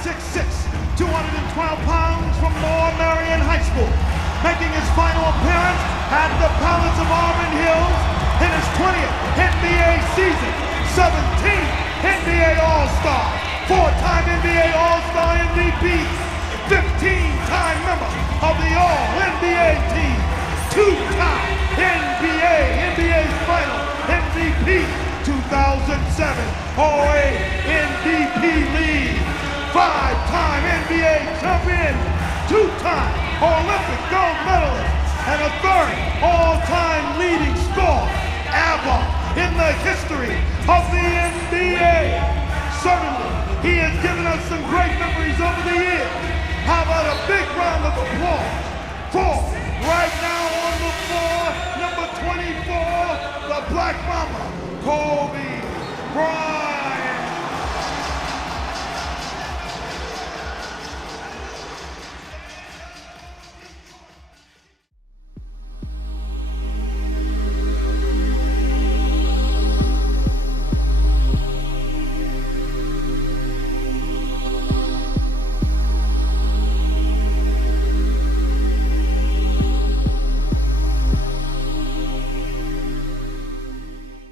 6'6", 212 pounds from Lower Marion High School, making his final appearance at the Palace of Auburn Hills in his 20th NBA season, 17th NBA All-Star, 4-time NBA All-Star MVP, 15-time member of the All-NBA team, 2-time NBA Final MVP, 2007 OA MVP League, 5-time NBA champion, 2-time Olympic gold medalist, and a 3rd all-time leading scorer ever in the history of the NBA. Certainly, he has given us some great memories over the years. How about a big round of applause for, right now on the floor, number 24, the Black Mamba, Kobe Bryant.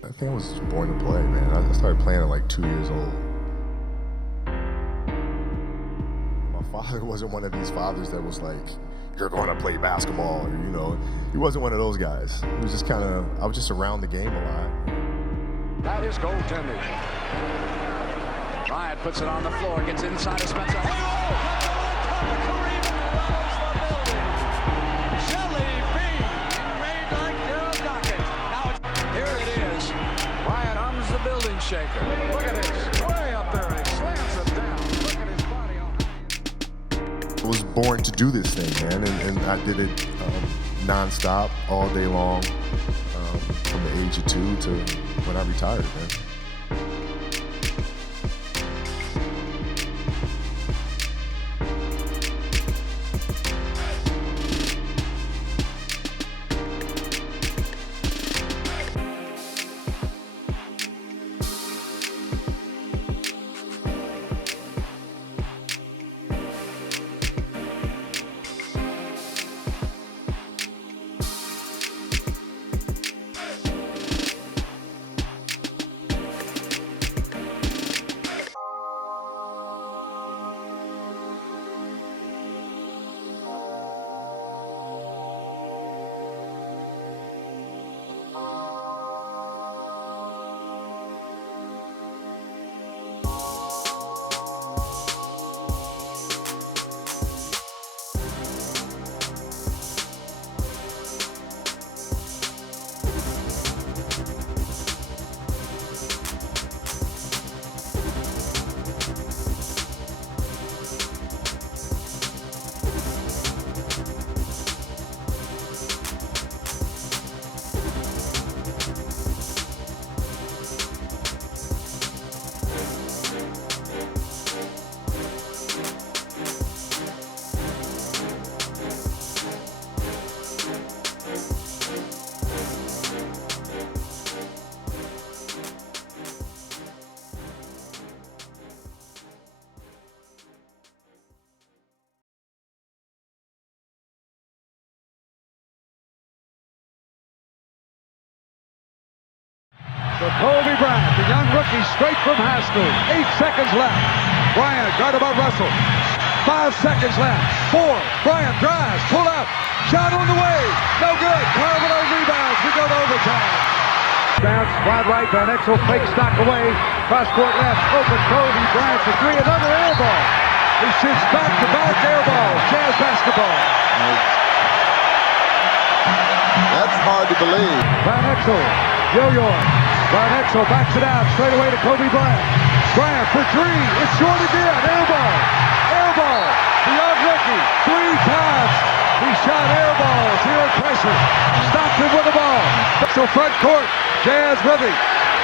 I think I was just born to play, man. I started playing at like 2 years old. My father wasn't one of these fathers that was like, you're going to play basketball, or, you know, he wasn't one of those guys. He was just kind of, I was just around the game a lot. That is goaltending. Bryant puts it on the floor, gets inside of Spencer. Shaker. Look at this. Way up there. He slams it down. Look at his body on. I was born to do this thing, man, and I did it nonstop, all day long, from the age of 2 to when I retired, man. So Kobe Bryant, the young rookie, straight from high school. 8 seconds left. Bryant guarded by Russell. 5 seconds left. 4. Bryant drives, pull out. Shot on the way. No good. Carvalho rebounds. We go to overtime. Bounce wide right. Van Exel fake stock away. Cross court left. Open Kobe Bryant for 3. Another air ball. He shoots back-to-back air ball. Jazz basketball. That's hard to believe. Van Exel. Yo-yo. Bryant Exel backs it out straight away to Kobe Bryant. Bryant for 3. It's short again. Air ball. Air ball. The young rookie. 3 times. He shot air balls. Here at pressure. Stockton with the ball. So front court. Jazz with him.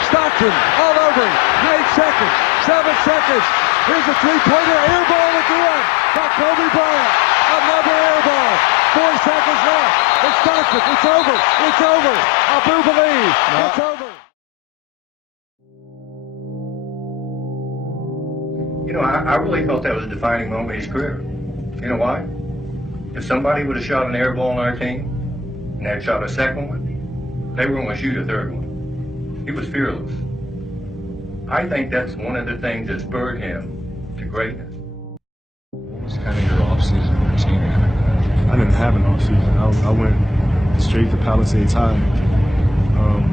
Stockton all over him. 8 seconds. 7 seconds. Here's a three-pointer. Air ball again. By Kobe Bryant. Another air ball. 4 seconds left. It's Stockton. It's over. It's over. Abu believe. It's over. You know, I really felt that was a defining moment in his career. You know why? If somebody would have shot an air ball on our team and had shot a second one, they were going to shoot a third one. He was fearless. I think that's one of the things that spurred him to greatness. What was kind of your off-season routine? I didn't have an off-season. I went straight to Palisades High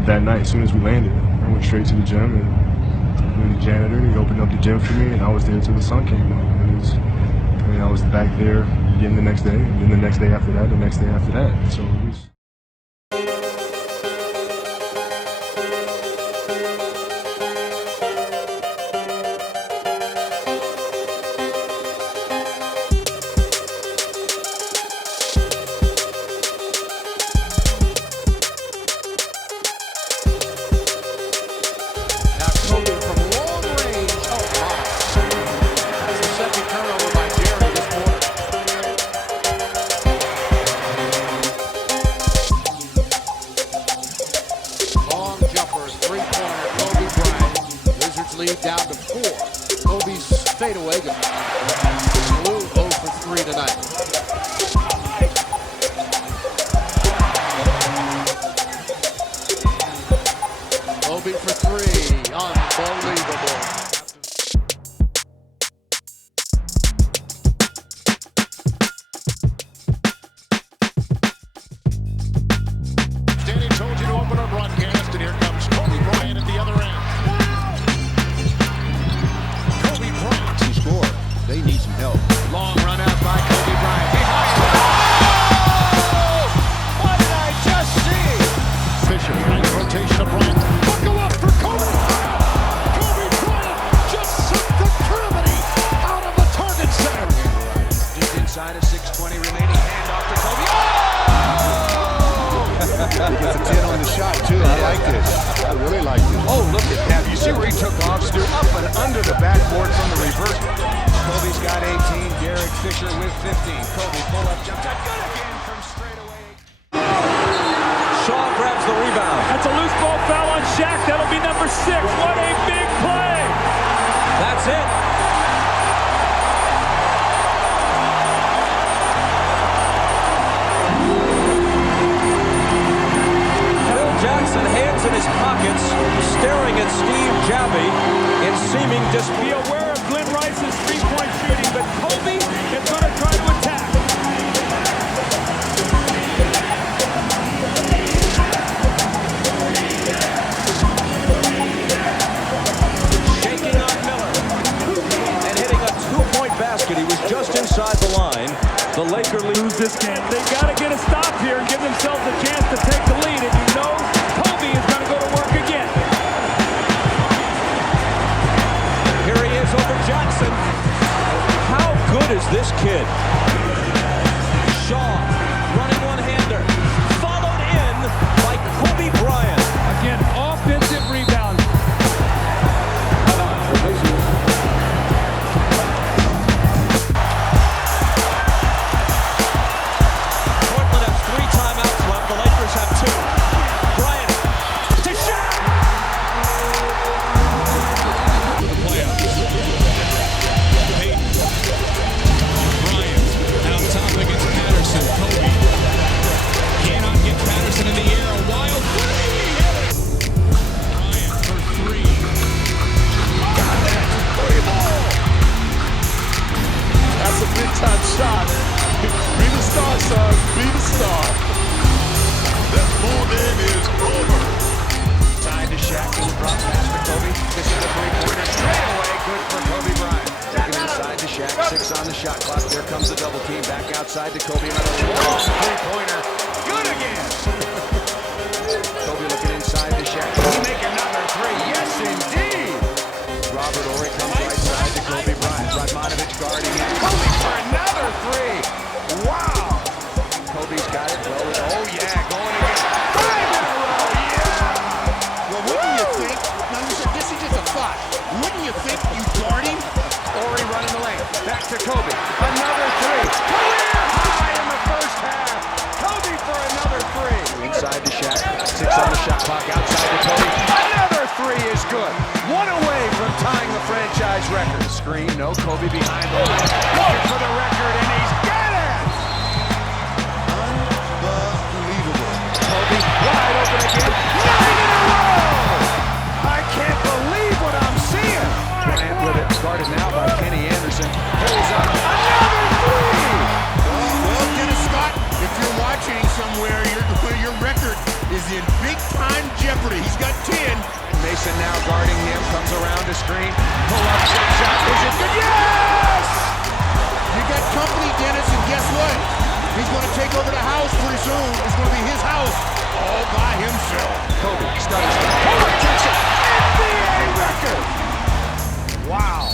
that night as soon as we landed. I went straight to the gym, and the janitor, he opened up the gym for me, and I was there till the sun came up. I was back there again the next day, and then the next day after that, the next day after that. So it was... Lead down to 4. Kobe's fadeaway. Blue 0 for 3 tonight. Kobe for 3. Unbelievable. Danny told you to open our broadcast, and here comes Kobe Bryant at the other end. They need some help. Long run out by Kobe Bryant. Behind him. Oh! What did I just see? Fisher behind the rotation of Bryant. Buckle up for Kobe. Kobe Bryant just sucked the gravity out of the target center. Just inside of 6:20 remaining. Hand off to Kobe. Oh! He gets a 10 on the shot, too. I like this. I really like this. Oh, look at that. You see where he took off, Stu? Up and under the backboard from the reverse. Kobe's got 18. Derek Fisher with 15. Kobe pull-up jump shot. Good again from straight away. Shaw grabs the rebound. That's a loose ball foul on Shaq. That'll be number 6. What a big play. That's it. Phil Jackson, hands in his pockets, staring at Steve Javie in seeming disbelief. Be aware of Glenn Rice's three-point shooting, but Kobe is going to try to attack. Shaking on Miller and hitting a two-point basket. He was just inside the line. The Lakers lose this game. They've got to get a stop here and give themselves a chance to take the lead. And you know Kobe is going to go to work again. Here he is over Jackson. How good is this kid? Shaw running one-hander. Followed in by Kobe Bryant. Again, offensive rebound. Portland has 3 timeouts left. The Lakers have 2. Bryant to Shaq. The playoffs. Peyton. Bryant out top against Patterson. Kobe cannot get Patterson in the air. A wild three. Bryant for 3. Got that. 3 ball. That's a big-time shot. Be the star, son. Be the star. This ball game is over. Side to Shaq. Little drop pass to Kobe. This is a three-pointer straight away. Good for Kobe Bryant. Looking inside to Shaq. 6 on the shot clock. There comes the double team. Back outside to Kobe. Another long three-pointer. Good again. Kobe looking inside to Shaq. Can he make another 3? Yes, indeed. Robert Horry comes right side to Kobe Bryant. Radmanovich guarding it. Kobe for another 3. Wow. Kobe's got it. Oh, yeah. Going again. 5 in a row. Yeah. Well, wouldn't you think? Now, this is just a thought. Wouldn't you think you guard him? Horry running the lane. Back to Kobe. Another 3. Career high in the first half. Kobe for another 3. Inside to Shaq. 6 on the shot clock. Outside to Kobe. Another 3 is good. 1 away from tying the franchise franchise record. Screen, no, Kobe behind the line. Looking for the record, and he's got it! Unbelievable. Kobe wide open again. 9 in a row! I can't believe what I'm seeing. Bryant with it, guarded now by Kenny Anderson. Pulls up, another three! Well, Dennis Scott, if you're watching somewhere, your record is in big-time jeopardy. He's got 10. Mason now guarding him, comes around to screen. Pull up, jump shot, is it good? Yes! You got company, Dennis, and guess what? He's going to take over the house pretty soon. It's going to be his house all by himself. Kobe studies it. Pull up, takes it. NBA record! Wow.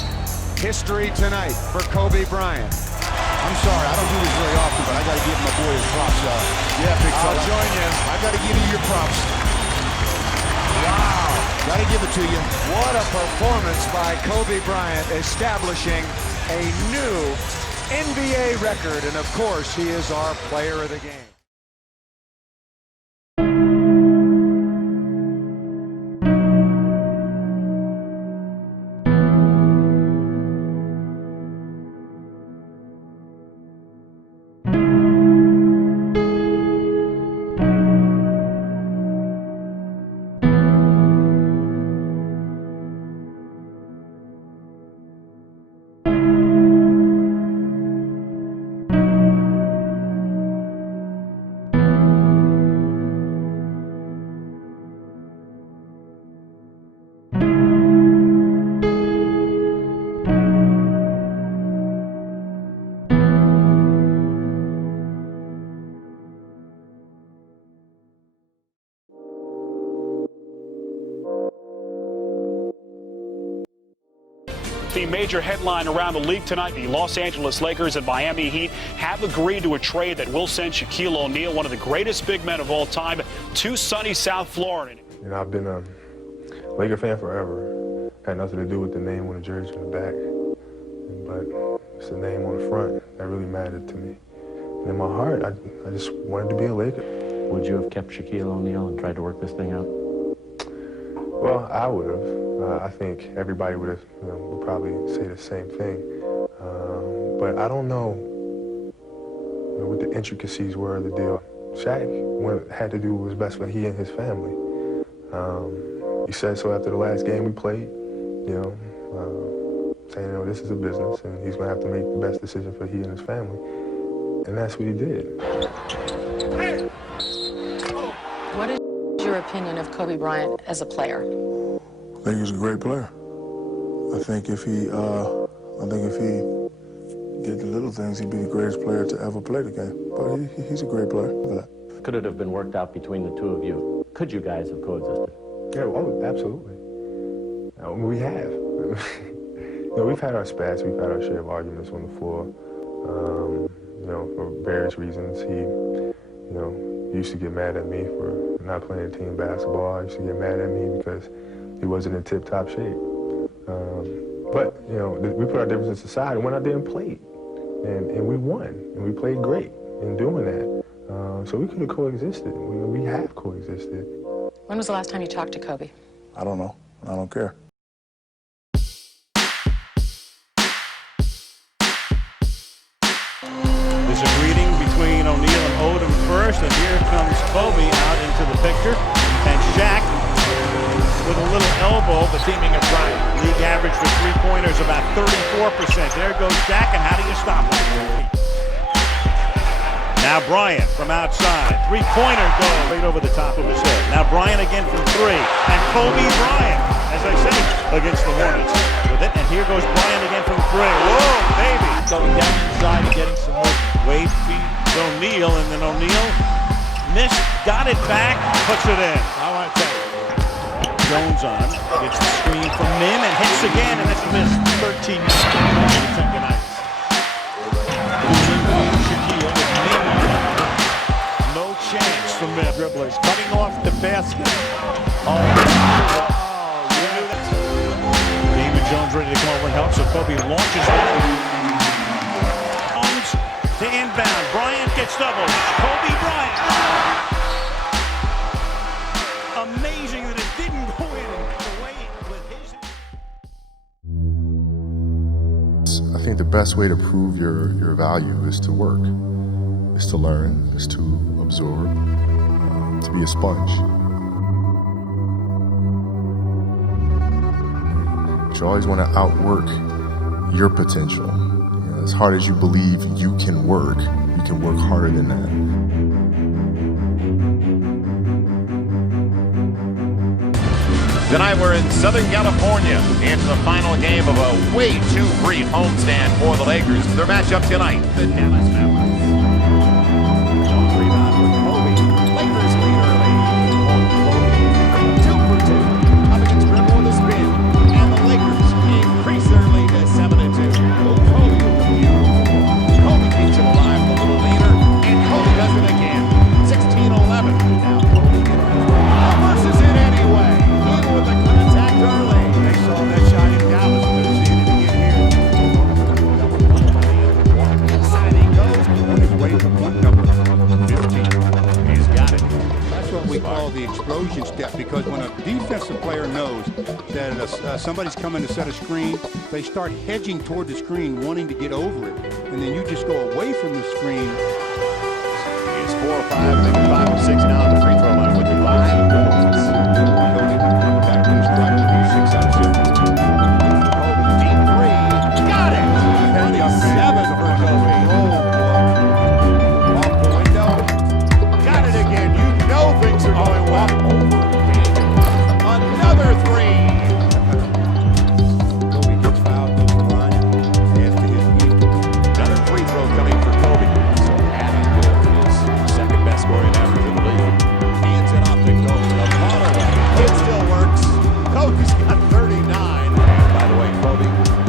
History tonight for Kobe Bryant. I'm sorry, I don't do this very often, but I got to give my boy his props. Yeah, big fella. I'll join you. I got to give you your props. Wow. Got to give it to you. What a performance by Kobe Bryant, establishing a new NBA record. And of course, he is our player of the game. The major headline around the league tonight, the Los Angeles Lakers and Miami Heat have agreed to a trade that will send Shaquille O'Neal, one of the greatest big men of all time, to sunny South Florida. You know, I've been a Laker fan forever. Had nothing to do with the name on the jersey on the back. But it's the name on the front that really mattered to me. And in my heart, I just wanted to be a Laker. Would you have kept Shaquille O'Neal and tried to work this thing out? Well, I would have. I think everybody would have, would probably say the same thing. But I don't know, what the intricacies were of the deal. Shaq had to do what was best for he and his family. He said so after the last game we played, saying, this is a business and he's going to have to make the best decision for he and his family. And that's what he did. What is your opinion of Kobe Bryant as a player? I think he's a great player. I think if he did the little things, he'd be the greatest player to ever play the game. But he's a great player for that. Could it have been worked out between the two of you? Could you guys have coexisted? Yeah, oh, absolutely. We have. We've had our spats, we've had our share of arguments on the floor. For various reasons. He used to get mad at me for not playing team basketball. He used to get mad at me because he wasn't in tip-top shape. But we put our differences aside and went out there and played. And we won, and we played great in doing that. So we could have coexisted. We have coexisted. When was the last time you talked to Kobe? I don't know. I don't care. There's a greeting between O'Neal and Odom first, and here comes Kobe out into the picture. And Shaq with a little elbow, but teaming of Bryant. League average for three-pointers about 34%. There goes Shaq, and how do you stop him? Now Bryant from outside. Three-pointer goes right over the top of his head. Now Bryant again from three. And Kobe Bryant, as I say, against the Hornets with it. And here goes Bryant again from three. Whoa, baby. Going down inside and getting some more. Wade feeds O'Neal, and then O'Neal missed, got it back, puts it in. I want to tell you. Jones on, gets the screen from Mim and hits again, and that's a miss. 13 tonight. Shaquille with Mim. No chance for Mim. Dribblers cutting off the basket. Oh, you knew that. David Jones ready to come over and help, so Kobe launches that. Jones to inbound. Bryant gets doubled. Kobe Bryant. Amazing that it didn't go in the way with his. think the best way to prove your value is to work, is to learn, is to absorb, to be a sponge. You always want to outwork your potential. You know, as hard as you believe you can work harder than that. Tonight we're in Southern California into the final game of a way too brief homestand for the Lakers. Their matchup tonight, the Dallas Mavericks. Rebound for Kobe. Lakers lead early. Kobe, 2 for 2. Up against dribble with a spin. And the Lakers increase their lead to 7-2. Kobe, Kobe keeps it alive with a little leader. And Kobe does it again. 16-11. Now Kobe versus it anyway. With the contact early. They saw that shot in Dallas, but they're seeing it again here. Inside he goes, on his way to point number 15. He's got it. That's what we call the explosion step, because when a defensive player knows that somebody's coming to set a screen, they start hedging toward the screen, wanting to get over it, and then you just go away from the screen. He's 4 or 5, maybe 5 or 6 now at the free throw line with 5 points. Back to his right, 6 out of 7. Kobe, deep 3, got it! 27 for Kobe. Off the window, got it again. You know things are going well. Another 3. Kobe gets fouled, goes to the line, adds to his lead. Another free throw coming for Kobe. So adding to his second best scoring average in the league. Hands it off to Kobe. Apollo, it still works. Kobe's got 39. And by the way, Kobe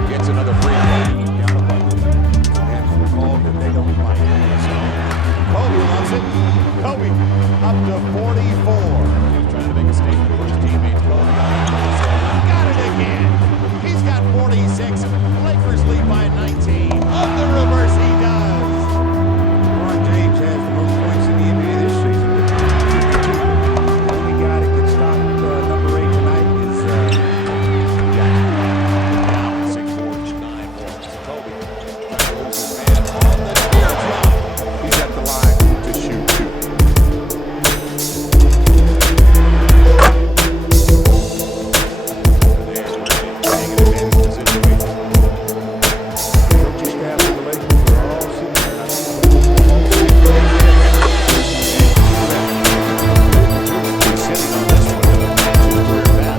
gets another free throw. That's the ball that they don't like. So Kobe loves it. Kobe up to 44. He's trying to make a statement for his teammate. Kobe got it again. He's got 46. Lakers lead by 19. On the reverse, he does. LeBron James has the most points in the NBA this season. The only guy that can stop number 8 tonight is Jackson. Now 6 boards, 9 boards. Kobe trying to lose his man on the teardrop. he's at the line to shoot too. There's Brandon taking advantage of the situation. Coaching staff of the Lakers are all sitting there. He's sitting on this one. Matches career best.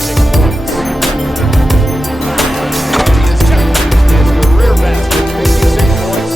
6 points. He has checked his career best with 56 points.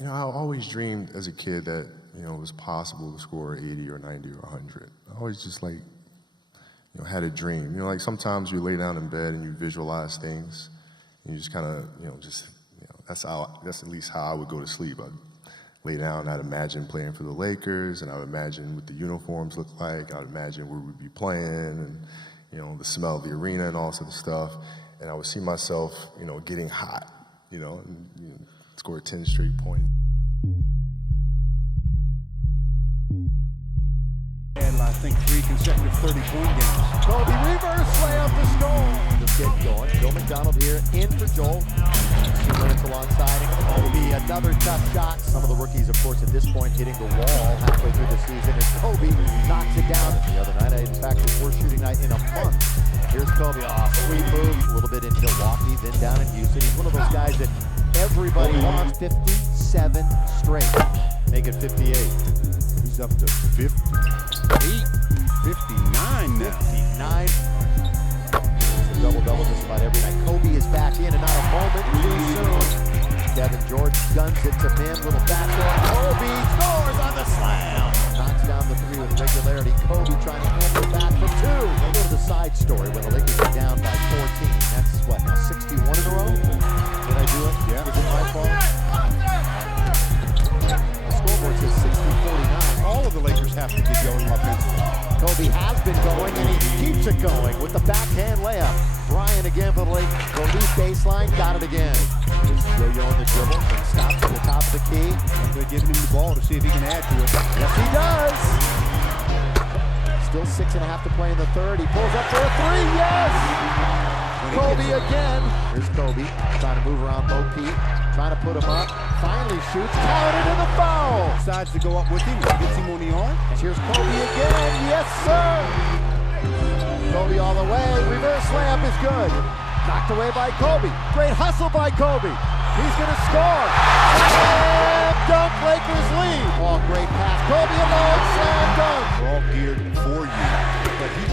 You know, I always dreamed as a kid that, you know, it was possible to score 80 or 90 or 100. I always just like, you know, had a dream. You know, like sometimes you lay down in bed and you visualize things, and you just kind of, you know, that's at least how I would go to sleep. I'd lay down, I'd imagine playing for the Lakers, and I would imagine what the uniforms look like. I would imagine where we'd be playing, and, you know, the smell of the arena and all sort of stuff. And I would see myself, you know, getting hot, you know, and, you know, score 10 straight points. And I think 3 consecutive 30-point games. Kobe reverse layup to score. Just get going. Joe McDonald here in for Joel. 2 minutes alongside him. Will be another tough shot. Some of the rookies, of course, at this point hitting the wall halfway through the season as Kobe knocks it down. The other night, in fact, his worst shooting night in a month. Here's Kobe off 3 moves, a little bit in Milwaukee, then down in Houston. He's one of those guys that everybody wants. 57 straight. Make it 58. He's up to 58, 59 now. 59. It's a double-double just about every night. Kobe is back in and not a moment too soon. Devin George guns it to him. Little backdoor. Kobe scores on the slam. Knocks down the three with regularity. Kobe trying to answer back for two. A little the side story where the Lakers are down by 14. That's what, now 61 in a row? Did I do it? Yeah. Was it my fault? The scoreboard says 60-49. All of the Lakers have to get going offensively. Kobe has been going, and he keeps it going with the backhand layup. Bryant again for the Lakers. Kobe's baseline, got it again. Just yo-yo on the dribble, and stops at the top of the key. And they're giving him the ball to see if he can add to it. Yes, he does. Still 6.5 to play in the third. He pulls up for a three. Yes! Kobe again. Here's Kobe trying to move around Mo Pete, trying to put him up. Finally shoots, counted in the foul. Decides to go up with him. Gets him on the arm. And here's Kobe again. Yes, sir. Kobe all the way. Reverse layup is good. Knocked away by Kobe. Great hustle by Kobe. He's going to score. Slam dunk, Lakers lead. Oh, great pass. Kobe alone, slam dunk. We're all geared for you. But he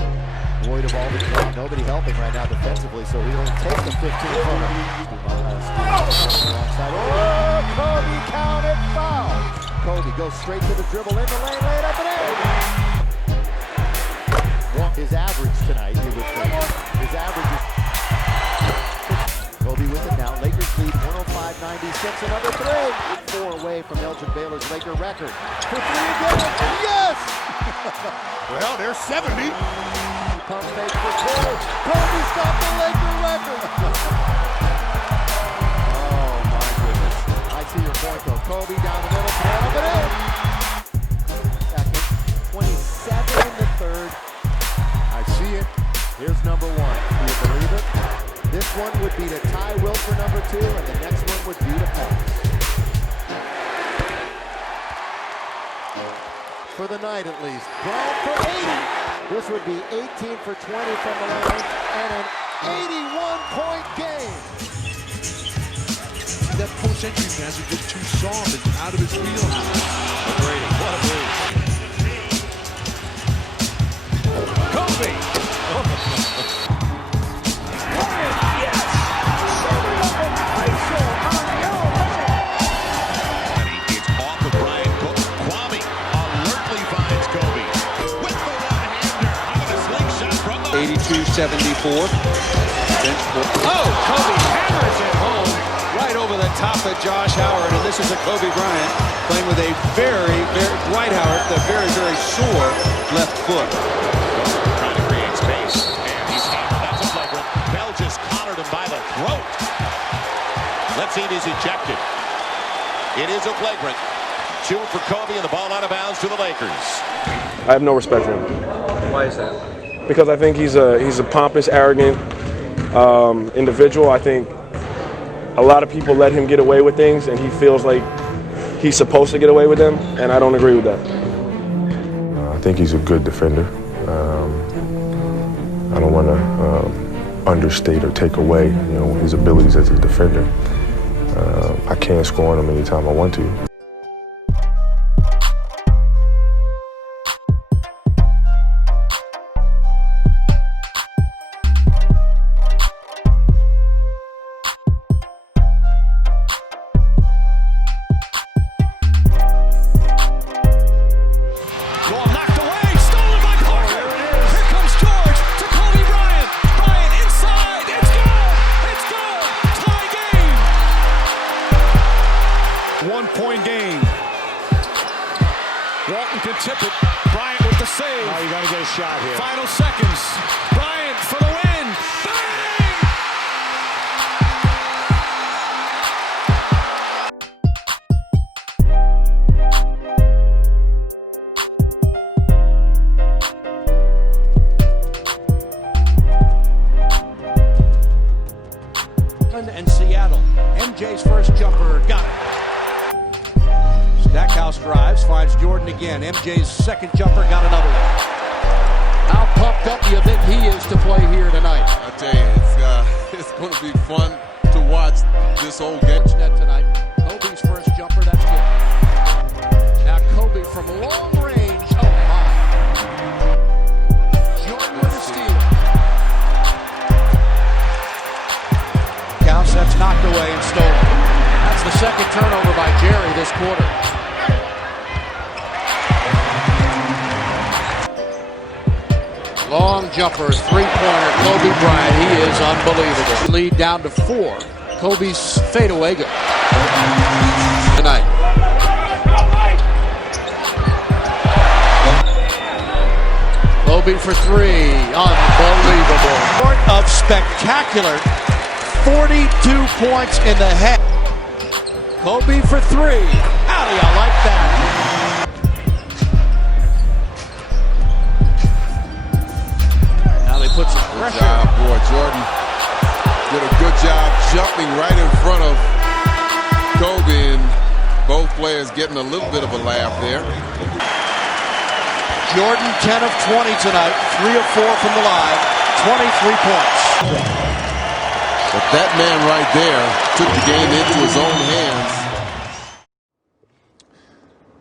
void of all the time. Nobody helping right now defensively, so he only takes the 15 from him. Oh, Kobe counted foul. Kobe goes straight to the dribble in the lane, laid up and in. His average tonight, you would think. His average is... Kobe with it now. Lakers lead 105-96. Another three. 4 away from Elgin Baylor's Laker record. For three again. Yes! Well, they're 70. Pump fake for two. Kobe's got the Laker record. Oh, my goodness. I see your point, though. Kobe down the middle. Pan up and in. Second. 27 in the third. I see it. Here's number one. Do you believe it? This one would be to Ty Wilt for number 2, and the next one would be to pass. For the night, at least. Bryant for 80. This would be 18 for 20 from the line, and an 81-point game. That post-entry pass was just too soft and out of his wheelhouse. Brady, what a move. Kobe! It's off of Bryant. Kwame alertly finds Kobe. With the one-hander. How about a slingshot from the... 82-74. Oh, Kobe hammers it home right over the top of Josh Howard. And this is a Kobe Bryant playing with a very Dwight Howard, the very sore left foot. Trying to create space. And he's hammered. That's a flagrant. Bell just collared him by the throat. Let's see if he's ejected. It is a flagrant. 2 for Kobe and the ball out of bounds to the Lakers. I have no respect for him. Why is that? Because I think he's a pompous, arrogant individual. I think a lot of people let him get away with things, and he feels like he's supposed to get away with them, and I don't agree with that. I think he's a good defender. I don't want to understate or take away, his abilities as a defender. I can score on him anytime I want to. One-point game. Walton can tip it. Bryant with the save. Oh, you got to get a shot here. Final seconds. Bryant for the win. Bang! And Seattle. MJ's first jumper. Got it. Stackhouse drives, finds Jordan again. MJ's second jumper, got another one. How pumped up do you think he is to play here tonight? I tell you, it's going to be fun to watch this whole game. Net tonight. Kobe's first jumper, that's good. Now Kobe from long range. Oh my! Jordan with a steal. Counts, that's knocked away and stolen. That's the by Jerry this quarter. Long jumper, three-pointer, Kobe Bryant. He is unbelievable. Lead down to 4. Kobe's fadeaway good. Tonight. Kobe for 3. Unbelievable. Short of spectacular. 42 points in the half. Kobe for 3. How do you like that? Put some pressure. Good job, boy. Jordan did a good job jumping right in front of Kobe, and both players getting a little bit of a laugh there. Jordan 10 of 20 tonight, 3 of 4 from the line, 23 points. But that man right there took the game into his own hands.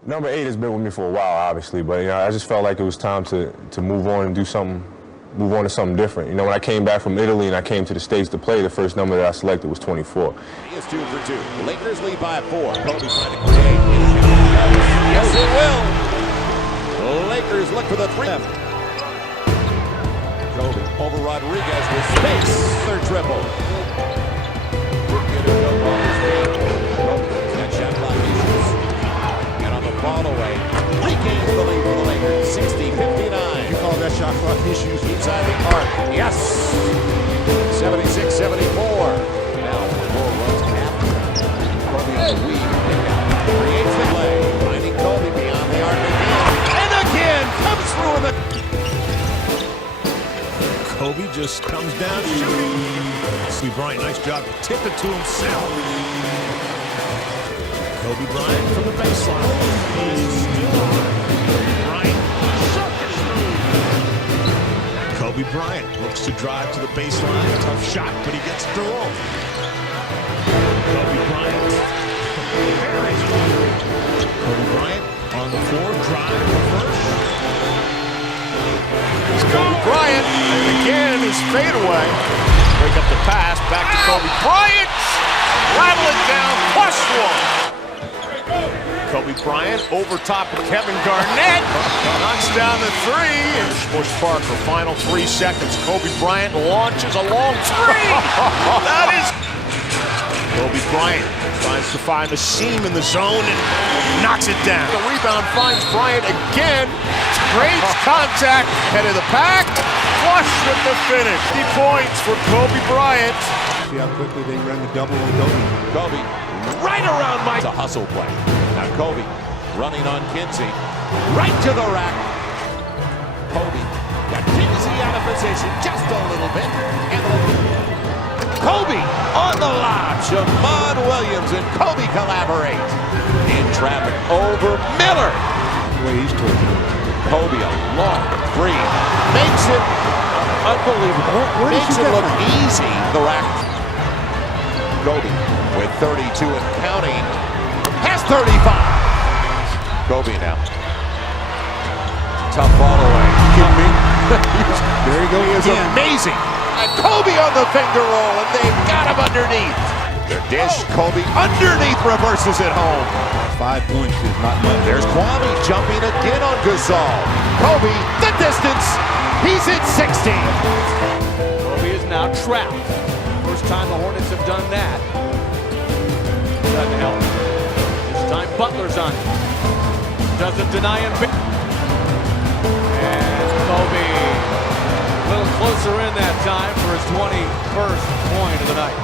Number 8 has been with me for a while, obviously, but I just felt like it was time to move on and do something. Move on to something different. When I came back from Italy and I came to the States to play, the first number that I selected was 24. He is 2 for 2. The Lakers lead by 4. Kobe trying to create. Yes, it will. The Lakers look for the 3. Kobe over Rodriguez with space. Third triple. That shot clock issues. And on the fall away, regains the lead for the Lakers. 60-59. You call that shot clock issues? Inside the arc. Yes. 76-74. Now 4 runs after. Kobe on the weave. Creates the play. Finding Kobe beyond the arc again. And again comes through in the. Kobe just comes down shooting. Kobe Bryant, nice job to tip it to himself. Kobe Bryant from the baseline. He's still on. Bryant. Kobe Bryant looks to drive to the baseline. Tough shot, but he gets it to roll. Kobe Bryant. Kobe Bryant on the floor. Drive. Reverse. Kobe Bryant. And again, his fadeaway. Break up the pass. Back to Kobe Bryant. Rattle it down. Plus 1. Kobe Bryant over top of Kevin Garnett. Knocks down the 3. And Bush Parker, final 3 seconds. Kobe Bryant launches a long 3. That is. Kobe Bryant tries to find the seam in the zone and knocks it down. The rebound finds Bryant again. Great contact. Head of the pack. Flush with the finish. 50 points for Kobe Bryant. See how quickly they ran the double on Kobe. Kobe right around Mike. It's a hustle play. Now Kobe running on Kinsey. Right to the rack. Kobe got Kinsey out of position just a little bit. And Kobe on the lob. Jamon Williams and Kobe collaborate. In traffic over Miller. The way he's tortured. Kobe a long 3. Makes it unbelievable. Makes it look easy. The rack. Kobe with 32 and counting. Has 35. Kobe now. Tough ball away. Kidding me? There he goes. He is amazing. And Kobe on the finger roll, and they've got him underneath. Their dish, Kobe underneath, reverses it home. 5 points is not much. There's Kwame jumping again on Gasol. Kobe, the distance. He's at 16. Kobe is now trapped. First time the Hornets have done that. Doesn't help. This time Butler's on it. Doesn't deny him. And Kobe a little closer in that time for his 21st point of the night.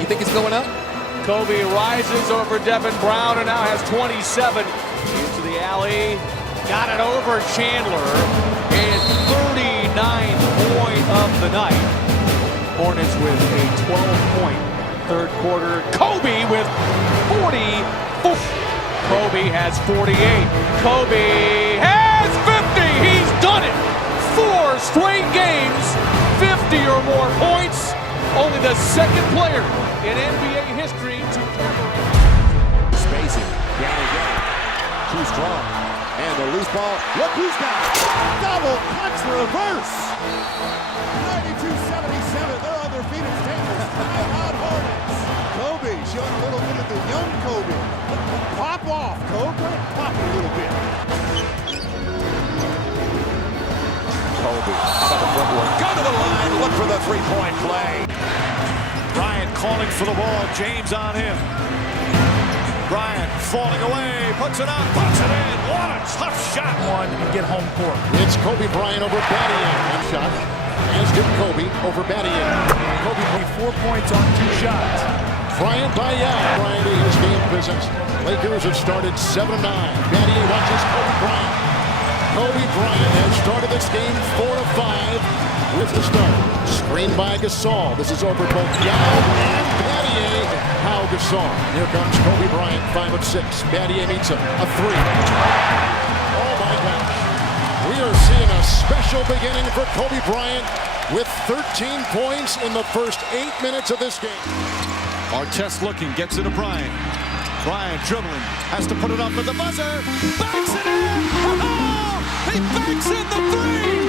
You think it's going up? Kobe rises over Devin Brown and now has 27. Into the alley. Got it over Chandler. And 39th point of the night. Hornets with a 12-point third quarter. Kobe with 40. Kobe has 48. Kobe has 50. He's done it. 4 straight games, 50 or more points. Only the second player in NBA history to ever. Spacing. Down again. Too strong. And the loose ball. Look who's got it. Double punch reverse. 92-77. They're on their feet at Staples. Timeout Hornets. Kobe Kobe showing a little bit of the young Kobe. Pop off, Kobe. Pop a little bit. Kobe, how about the footwork? Go to the line, look for the three-point play. Bryant calling for the ball, James on him. Bryant falling away, puts it up, puts it in. What a tough shot. One and get home court. It's Kobe Bryant over Battier. One shot, as did Kobe over Battier. Kobe made 4 points on 2 shots. Bryant by Yao. Bryant is game possessed. Lakers have started 7-9. Battier watches Kobe Bryant. Kobe Bryant has started this game 4-5 with the start. Screen by Gasol. This is over both Yao and Battier. How Gasol. Here comes Kobe Bryant, 5 of 6. Battier meets him. A 3. Oh my gosh. We are seeing a special beginning for Kobe Bryant with 13 points in the first 8 minutes of this game. Artest looking, gets it to Bryant. Bryant dribbling, has to put it up at the buzzer. Backs it in! He backs in the 3!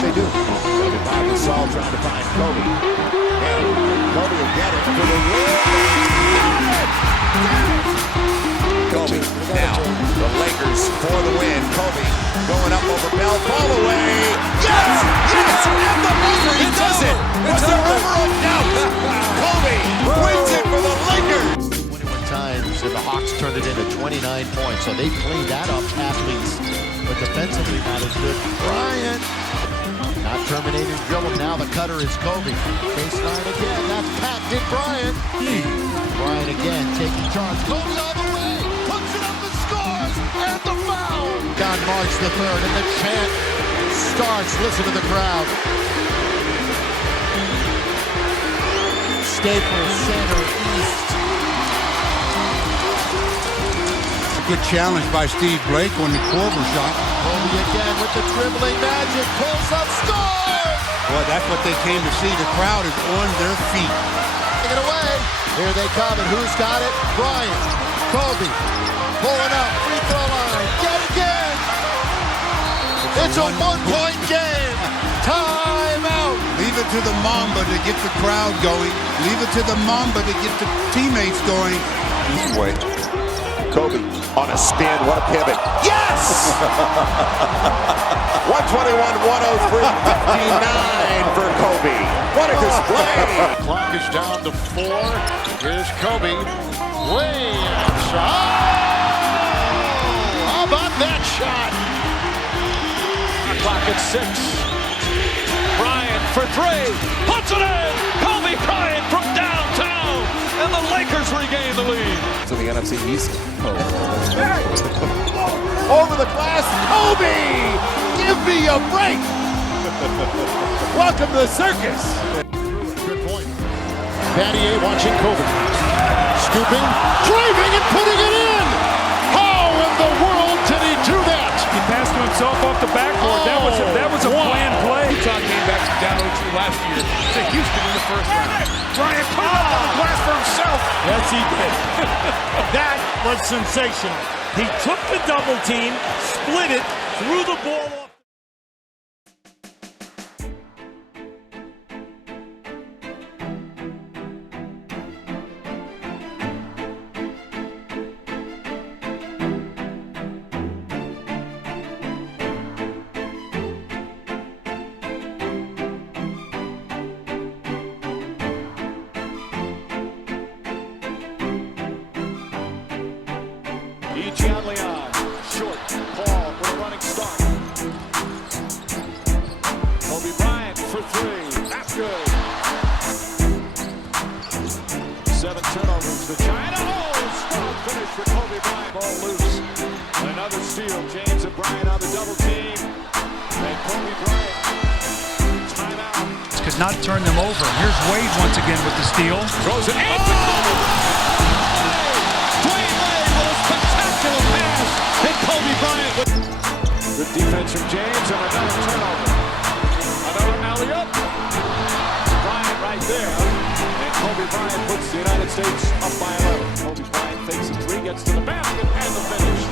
They do. Covered by Gasol trying to find Kobe. And Kobe will get it for the win. Kobe now. The Lakers for the win. Kobe going up over Bell. Ball away. Yes! Yes! And the buzzer. He does it. Was there ever a doubt? Kobe wins it for the Lakers. 21 times, and the Hawks turned it into 29 points. So they cleaned that up at least. But defensively not as good. Bryant. Not terminating dribble. Now the cutter is Kobe. Baseline again. That's Pat. Did Bryant. Bryant again taking charge. Kobe all the way. Puts it up and scores. And the foul. John March the third. And the chant starts. Listen to the crowd. Staples Center East. Good challenge by Steve Blake on the Korver shot. Kobe again with the dribbling magic. Pulls up, scores! Well, that's what they came to see. The crowd is on their feet. Take it away. Here they come, and who's got it? Bryant. Kobe. Pulling up. Free throw line. Yet again. It's a one-point game. Timeout. Leave it to the Mamba to get the crowd going. Leave it to the Mamba to get the teammates going. This way. Kobe on a spin. What a pivot. Yes! 121-103. 59 for Kobe. What a display. Clock is down to 4. Here's Kobe. Way outside. Oh, how about that shot? Clock at 6. Bryant for 3. Puts it in. Kobe Bryant from downtown. And the Lakers regain the lead. To the NFC East. Over the glass. Kobe! Give me a break. Welcome to the circus. Good point. Battier watching Kobe. Scooping, driving, and putting it in. How in the world did he do that? He passed to himself off the backboard. That was a planned play. Utah came back from down 0-2 last year to Houston in the first round. Bryant put it up on the glass for himself. Yes, he did. That was sensational. He took the double team, split it, threw the ball off. Short, Paul with a running start. Kobe Bryant for 3. That's good. 7 turnovers. The China. Oh, strong finish for Kobe Bryant. Ball loose. Another steal. James and Bryant on the double team. And Kobe Bryant. Timeout. Could not turn them over. Here's Wade once again with the steal. Throws it in. Kobe Bryant with good defense from James and another turnover. Another alley-oop. Bryant right there. And Kobe Bryant puts the United States up by 11. Kobe Bryant fakes a 3, gets to the basket, and the finish.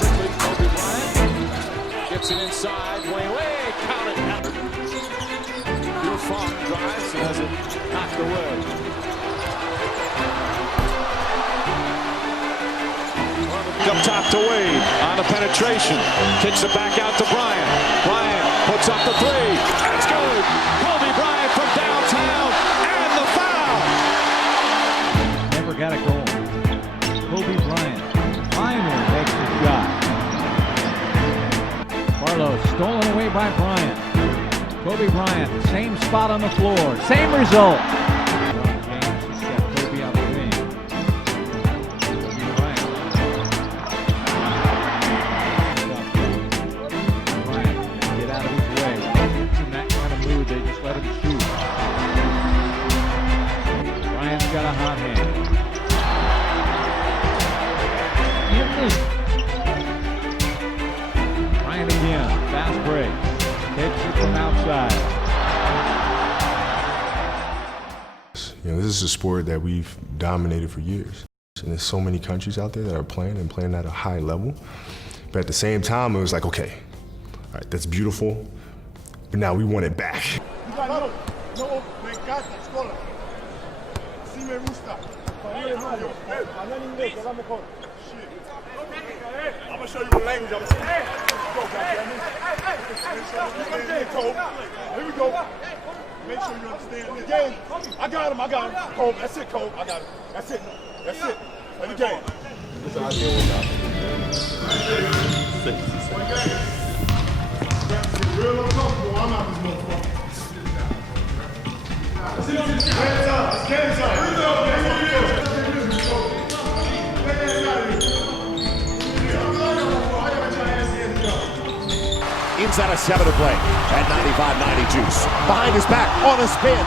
Quickly, Kobe Bryant gets it inside. Way, count it. Your Funk drives and has it knocked away. up top to Wade on the penetration. Kicks it back out to Bryant. Bryant puts up the three. That's good. Kobe Bryant from downtown. And the foul. Never got it going. Kobe Bryant finally makes the shot. Barlow stolen away by Bryant. Kobe Bryant, same spot on the floor, same result. James has got Kobe on the wing. Kobe Bryant. Bryant, get out of his way. In that kind of mood, they just let him shoot. Bryant's got a hot hand. Bryant again, fast break. Hits it from outside. You know, this is a sport that we've dominated for years. And there's so many countries out there that are playing and playing at a high level. But at the same time, it was like, okay, all right, that's beautiful, but now we want it back. No, me encanta, escola. Sí me gusta. I'm gonna show you what language I'm saying. Here we go. Make sure you understand this game. I got him. Cole, that's it, Cole. I got him. That's it. Play the game. Real uncomfortable. I'm out this motherfucker. Hands up. Here we go. Inside a 7 to play at 95-90 behind his back on a spin.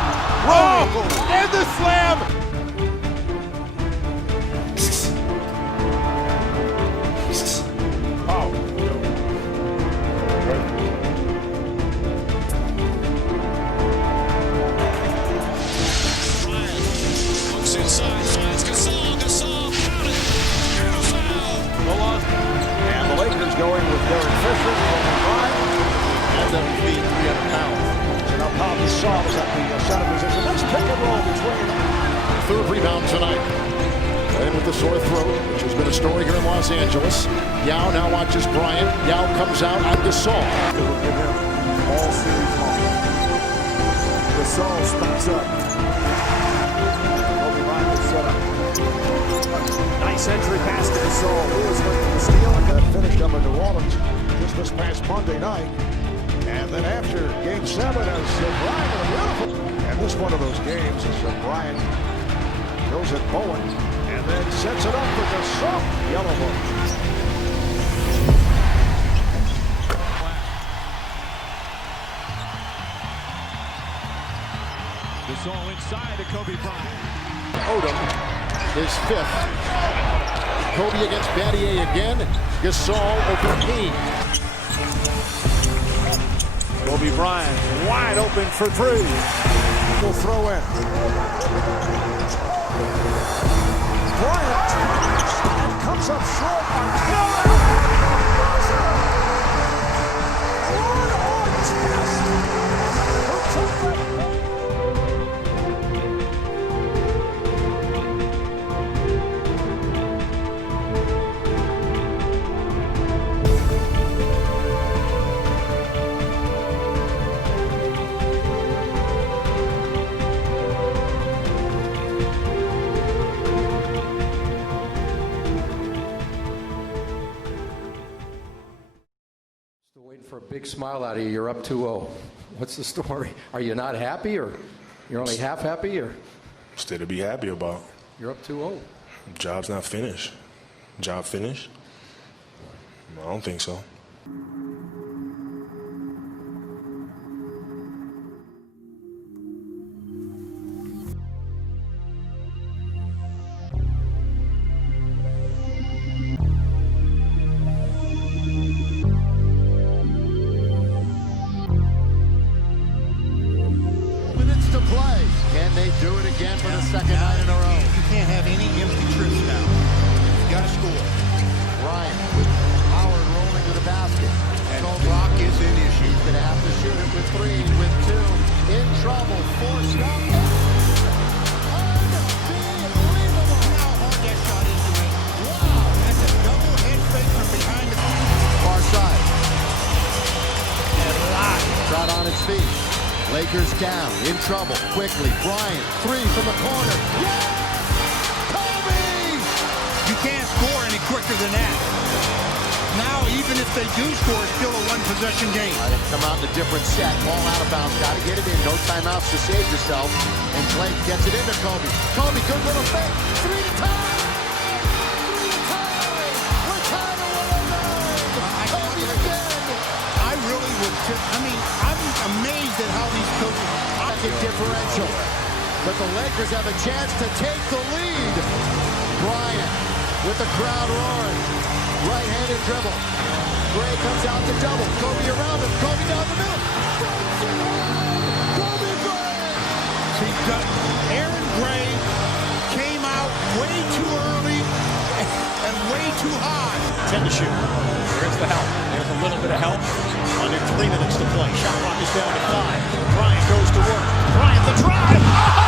Oh, and the slam. Oh. Looks inside, finds Gasol, count it, and a foul. And the Lakers going with Derek Fisher, Kobe Bryant, and 7 feet, 300 pounds. So now Paul Gasol is at the center position. Nice pick and roll between them. Third rebound tonight. And with the sore throat, which has been a story here in Los Angeles. Yao now watches Bryant. Yao comes out on Gasol. It will give him all series long. Gasol spots up. Kobe Bryant is set up. Nice entry pass to Gasol. Who is looking to steal it? That finished up in New Orleans just this past Monday night. And then after Game 7, as Bryant with a beautiful. And this one of those games is Bryant goes at Bowen and then sets it up for Gasol. Yellow ball. Gasol inside to Kobe Bryant. Odom is 5th. Kobe against Battier again. Gasol open knee. Kobe Bryant wide open for 3. Will throw in. Bryant comes up short on Miller. For a big smile out of you, you're up 2-0. What's the story? Are you not happy, or you're only half happy, or? Still to be happy about. You're up 2-0. Job's not finished. Job finished? I don't think so. Can they do it again for the second night in a row? You can't have any empty trips now. You got to score. Bryant with Howard rolling to the basket. And block is an issue. He's going to have to shoot it with 3, with 2. In trouble. Forced up. Unbelievable. How hard that shot is to make. Wow, that's a double-headed Lakers down, in trouble, quickly. Bryant, three from the corner. Yeah! Kobe! You can't score any quicker than that. Now, even if they do score, it's still a one-possession game. Come out in a different set. Ball out of bounds. Got to get it in. No timeouts to save yourself. And Blake gets it into Kobe. Kobe, good little fake. Three to tie. We're tied at 109. Kobe again. I really would. I'm amazed at how these coaches. Differential. But the Lakers have a chance to take the lead. Bryant with the crowd roaring. Right-handed dribble. Gray comes out to double. Kobe around him. Kobe down the middle. Kobe Bryant. See, Aaron Gray came out way too early and way too high. 10 to shoot. There's the help. There's a little bit of help. Under 3 minutes to play. Shot clock is down to 5. Bryant goes to work. Bryant the drive. Oh!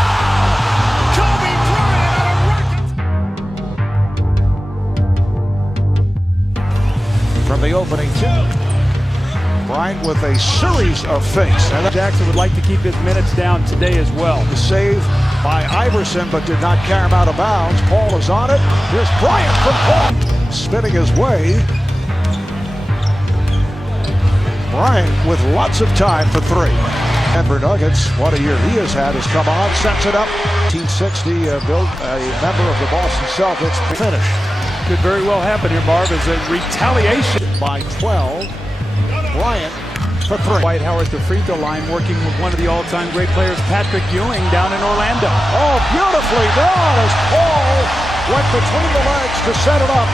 Kobe Bryant on a rocket. From the opening tip. Bryant with a series of fakes. And Jackson would like to keep his minutes down today as well. the save by Iverson, but did not carry him out of bounds. Paul is on it. Here's Bryant from Paul. Spinning his way. Bryant with lots of time for three. Denver Nuggets, what a year he has had, has come on, sets it up. 1960, Bill, a member of the Boston Celtics, finish. Could very well happen here, Barb, as a retaliation. By 12, Bryant for three. Dwight Howard at the free throw line, working with one of the all-time great players, Patrick Ewing, down in Orlando. Oh, beautifully done as Paul went between the legs to set it up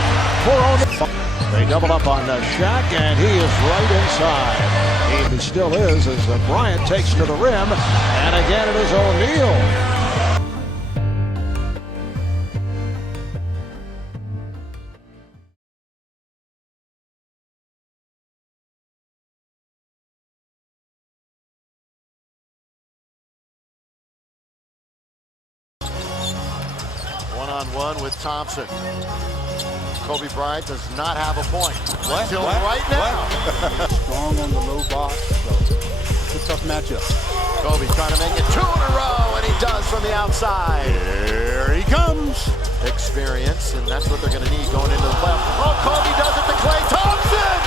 for O'Neal. They double up on Shaq, and he is right inside. He still is as Bryant takes to the rim, and again it is O'Neal. One-on-one with Thompson. Kobe Bryant does not have a point until right now. Strong on the low box, so it's a tough matchup. Kobe trying to make it 2 in a row, and he does from the outside. Here he comes. Experience, and that's what they're going to need going into the playoffs. Oh, Kobe does it to Klay Thompson!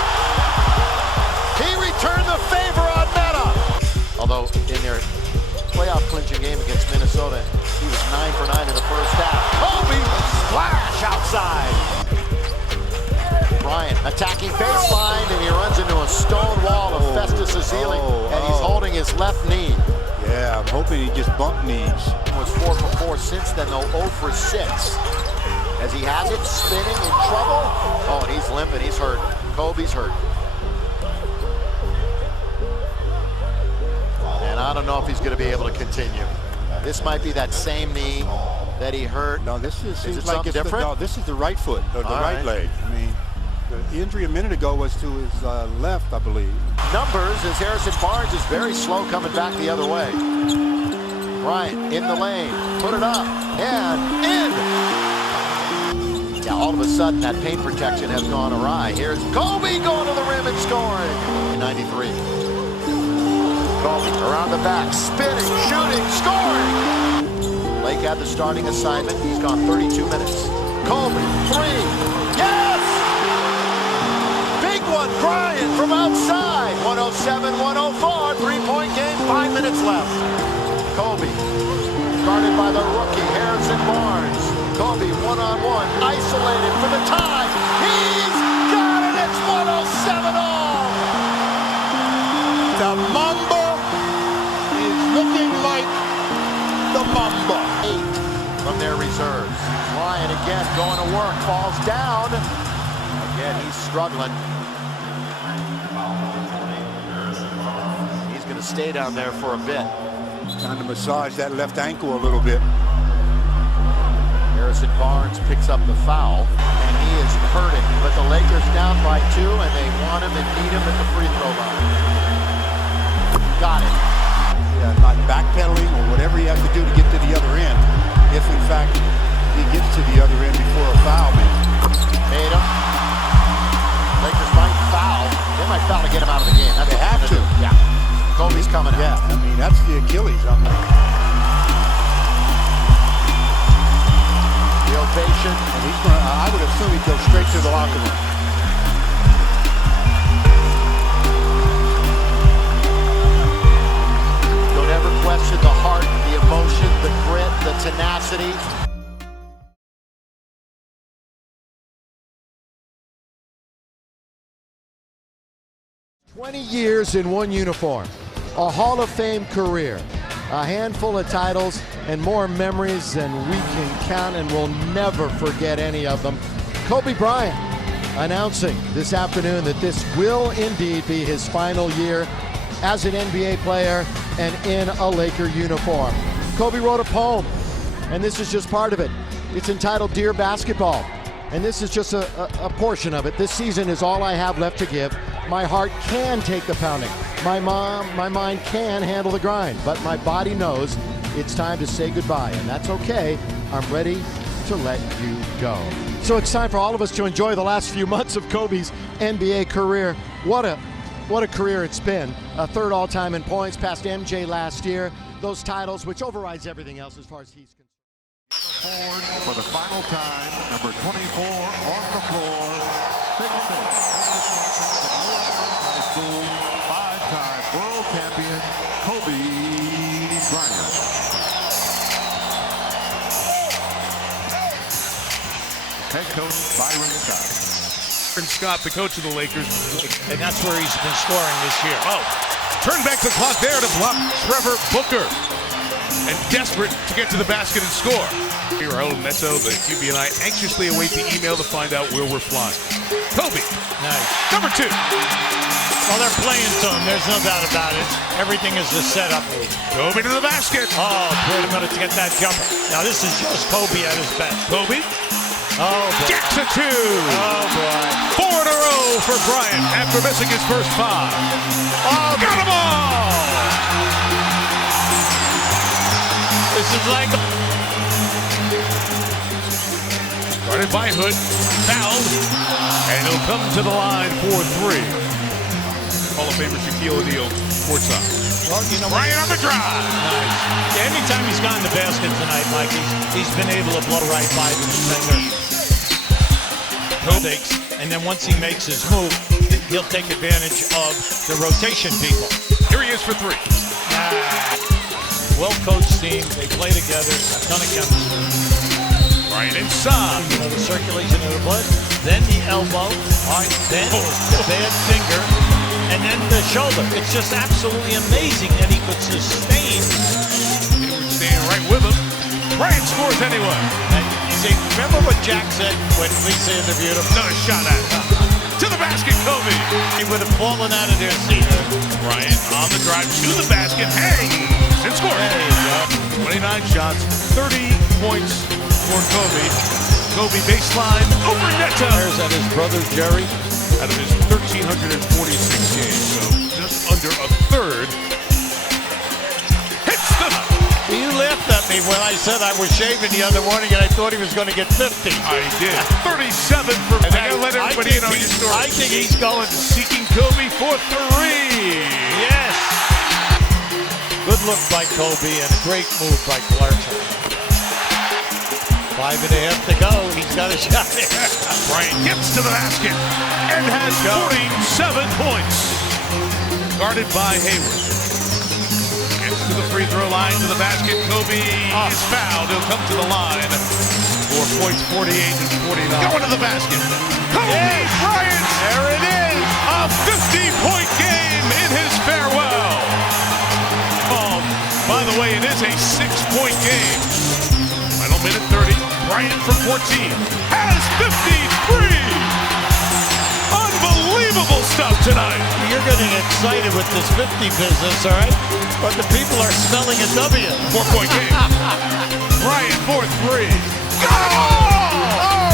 He returned the favor on Meta. Although in their playoff clinching game against Minnesota, he was 9 for 9 in the first half. Kobe, splash outside. Bryant attacking baseline, and he runs into a stone wall of Festus Ezeli, and he's holding his left knee. Yeah, I'm hoping he just bumped knees. Was 4 for 4 since then, though 0 for 6. As he has it, spinning in trouble. Oh, and he's limping, he's hurt. Kobe's hurt. And I don't know if he's going to be able to continue. This might be that same knee that he hurt. No, this is it like something different? No, this is the right foot, or the right leg. I mean, the injury a minute ago was to his left, I believe. Numbers as Harrison Barnes is very slow coming back the other way. Bryant in the lane, put it up, and in! Yeah, all of a sudden that paint protection has gone awry. Here's Kobe going to the rim and scoring. 93. Kobe around the back, spinning, shooting, scoring! Lake had the starting assignment. He's gone 32 minutes. Kobe, 3, yes! Big one, Bryant from outside. 107-104, three-point game, 5 minutes left. Kobe, guarded by the rookie, Harrison Barnes. Kobe, one-on-one, isolated for the tie. He's got it, it's 107 all. The Mamba is looking like the Mamba. 8 from their reserves. Bryant again going to work, falls down. Again, he's struggling. He's going to stay down there for a bit. Trying to massage that left ankle a little bit. Harrison Barnes picks up the foul, and he is hurting. But the Lakers down by 2, and they want him and need him at the free throw line. Got it. Yeah, not backpedaling or whatever he has to do to get to the other end. If in fact he gets to the other end before a foul, Made him. Lakers might foul. They might foul to get him out of the game. That's they have to. Yeah. Kobe's coming out. Yeah. I mean, that's the Achilles. The ovation, and he's going to, I would assume he'd go straight to the locker room. Don't ever question the heart, the emotion, the grit, the tenacity. 20 years in one uniform, a Hall of Fame career, a handful of titles, and more memories than we can count, and we'll never forget any of them. Kobe Bryant announcing this afternoon that this will indeed be his final year as an NBA player and in a Laker uniform. Kobe wrote a poem, and this is just part of it. It's entitled Dear Basketball, and this is just a portion of it. This season is all I have left to give. My heart can take the pounding. My mind can handle the grind, but my body knows it's time to say goodbye, and that's okay. I'm ready to let you go. So it's time for all of us to enjoy the last few months of Kobe's NBA career. What a career it's been. A third all-time in points, past MJ last year. Those titles, which overrides everything else as far as he's concerned. Forward for the final time, number 24 on the floor, 6'6". High school, 5-time world champion, Kobe Bryant. Head coach Byron Scott, the coach of the Lakers, and that's where he's been scoring this year. Oh, turn back the clock there to block Trevor Booker, and desperate to get to the basket and score. Here, Raul Neto, the QB, and I anxiously await the email to find out where we're flying. Kobe, nice. Number 2. Well, they're playing to him. There's no doubt about it. Everything is a setup. Kobe to the basket. Oh, wait a minute to get that jumper. Now this is just Kobe at his best. Kobe. Oh, boy. Gets a 2. Oh, boy. 4 in a row for Bryant after missing his first 5. Oh, got them all. This is like... Guarded by Hood, fouled, and he'll come to the line for 3. Hall of Famer Shaquille O'Neal, courtside. Well, you know, Bryant on the drive. Nice. Yeah, anytime he's gone to basket tonight, Mike, he's been able to blow right by the defender. And then once he makes his move, he'll take advantage of the rotation people. Here he is for 3. Well-coached team. They play together. A ton of chemistry. Right inside. You know, the circulation of the blood, then the elbow, all right, then the bad finger, and then the shoulder. It's just absolutely amazing that he could sustain. He was staying right with him. Bryant scores anyway. And see, remember what Jack said when Lisa interviewed him? Another shot at him. To the basket, Kobe. He would have fallen out of their seat. Bryant on the drive to the basket. Hangs and scores. There you go. 29 shots, 30 points for Kobe. Kobe baseline over Neto. There's at his brother Jerry. Out of his 1,346 games, so just under a third. Hits the... You laughed at me when I said I was shaving the other morning and I thought he was going to get 50. I did. 37 for... I gotta let everybody in on your story. I think he's going seeking Kobe for 3. Yes. Good look by Kobe and a great move by Clarkson. 5.5 to go. He's got a shot there. Bryant gets to the basket and has 47 points. Guarded by Hayward. Gets to the free throw line, to the basket. Kobe is fouled. He'll come to the line for points 48 and 49. Going to the basket. Kobe Bryant. There it is. A 50-point game in his farewell. Oh, by the way, it is a 6-point game. Final minute 30. Bryant from 14 has 53. Unbelievable stuff tonight. You're getting excited with this 50 business, all right? But the people are smelling a W. 4-point game. Bryant for 3. Go! Oh!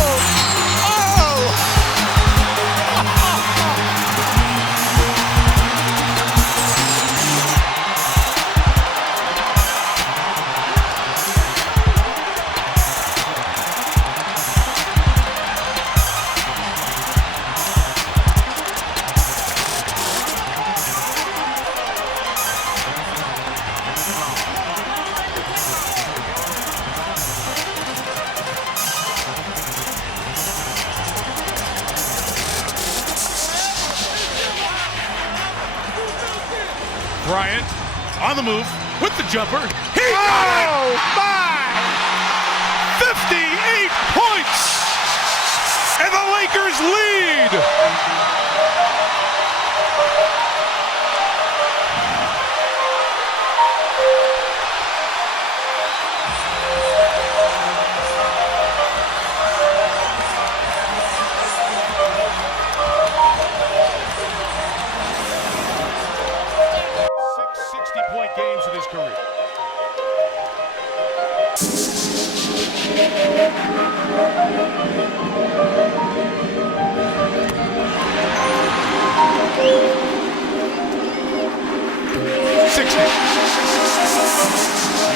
Bryant on the move with the jumper. He got it! Oh, my! 58 points! And the Lakers lead! Games in his career.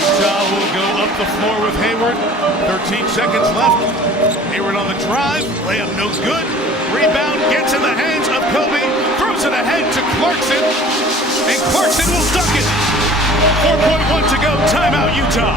Utah will go up the floor with Hayward. 13 seconds left. Hayward on the drive. Layup no good. Rebound gets in the hands of Kobe. Throws it ahead to Clarkson. And Clarkson will dunk it. 4.1 to go. Timeout, Utah.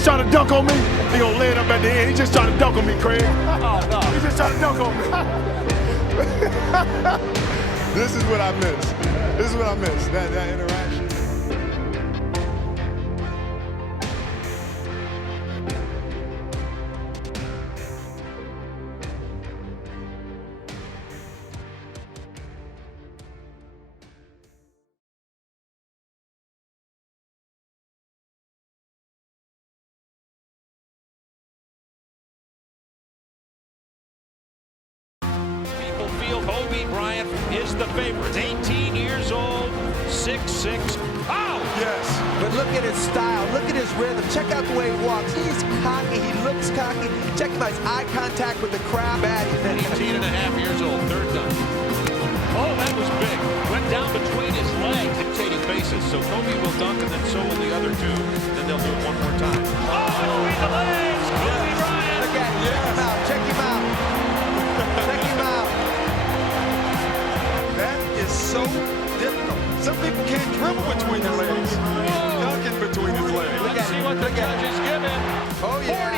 just trying to dunk on me. He gonna lay it up at the end. He just trying to dunk on me, Craig. Oh, no. He just trying to dunk on me. This is what I miss. This is what I miss. That interaction. field. Kobe Bryant is the favorite. 18 years old, 6'6". Oh! Yes. But look at his style. Look at his rhythm. Check out the way he walks. He's cocky. He looks cocky. Check him out. His eye contact with the crowd. 18 and a half years old. Third down. Oh, that was big. Went down between his legs. Dictating bases. So Kobe will dunk, and then so will the other two. Then they'll do it one more time. Oh, between the legs. Kobe Bryant. Look at him. Check him out. Check him out. Check him out. That is so difficult. Some people can't dribble between their legs. Dunking between his legs. Let's see what the judges give him. Oh, yeah.